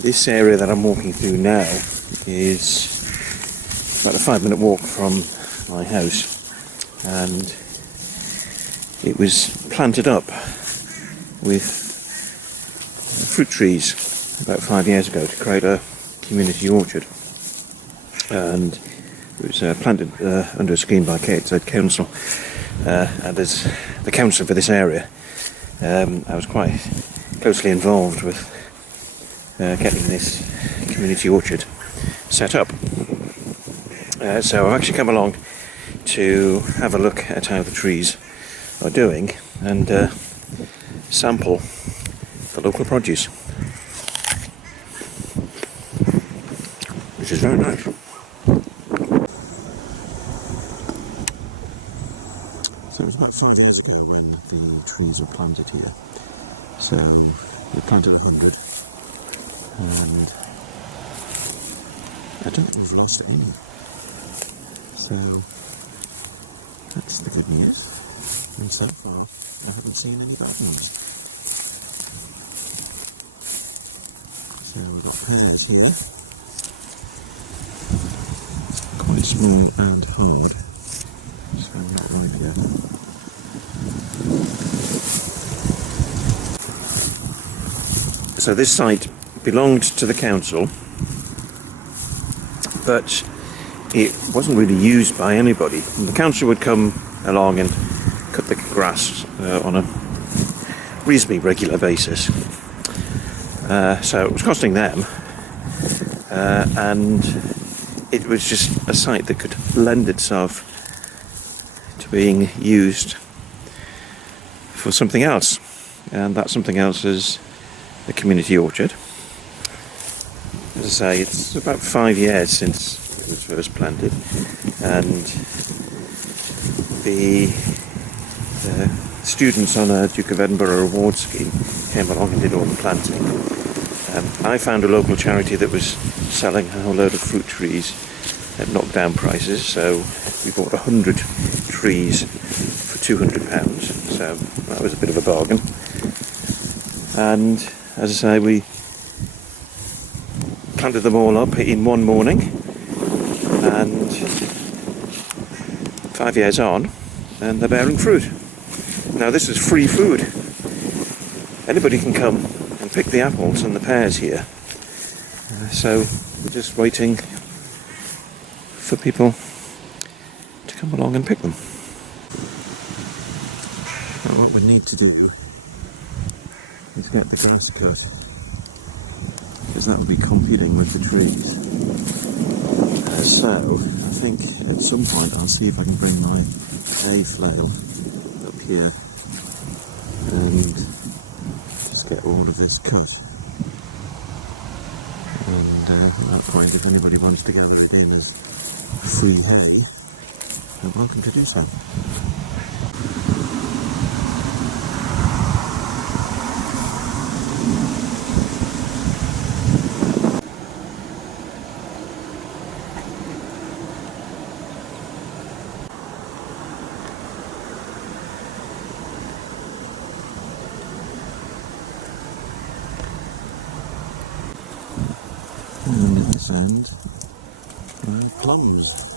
This area that I'm walking through now is about a 5-minute walk from my house, and it was planted up with fruit trees about 5 years ago to create a community orchard, and it was planted under a scheme by Gateshead Council, and as the council for this area I was quite closely involved with getting this community orchard set up. So I've actually come along to have a look at how the trees are doing and sample the local produce, which is very nice. So it was about 5 years ago when the trees were planted here. So we planted 100, and I don't think we've lost any. So that's the good news. And so far I haven't seen any bad ones. So we've got pears here, quite small and hard, so not ripe yet. So this site belonged to the council, but it wasn't really used by anybody. And the council would come along and cut the grass on a reasonably regular basis. So it was costing them, and it was just a site that could lend itself to being used for something else, and that something else is the community orchard. As I say, it's about 5 years since it was first planted, and the students on a Duke of Edinburgh award scheme came along and did all the planting. I found a local charity that was selling a whole load of fruit trees at knockdown prices, so we bought 100 trees for £200, so that was a bit of a bargain. And as I say, we planted them all up in one morning, and 5 years on, and they're bearing fruit. Now this is free food. Anybody can come and pick the apples and the pears here. So we're just waiting for people to come along and pick them. Now what we need to do is get the grass cut, because that will be competing with the trees. So I think at some point I'll see if I can bring my hay flail up here and just get all of this cut. And at that point, if anybody wants to go and redeem as free hay, they're welcome to do so. And at this end, plums.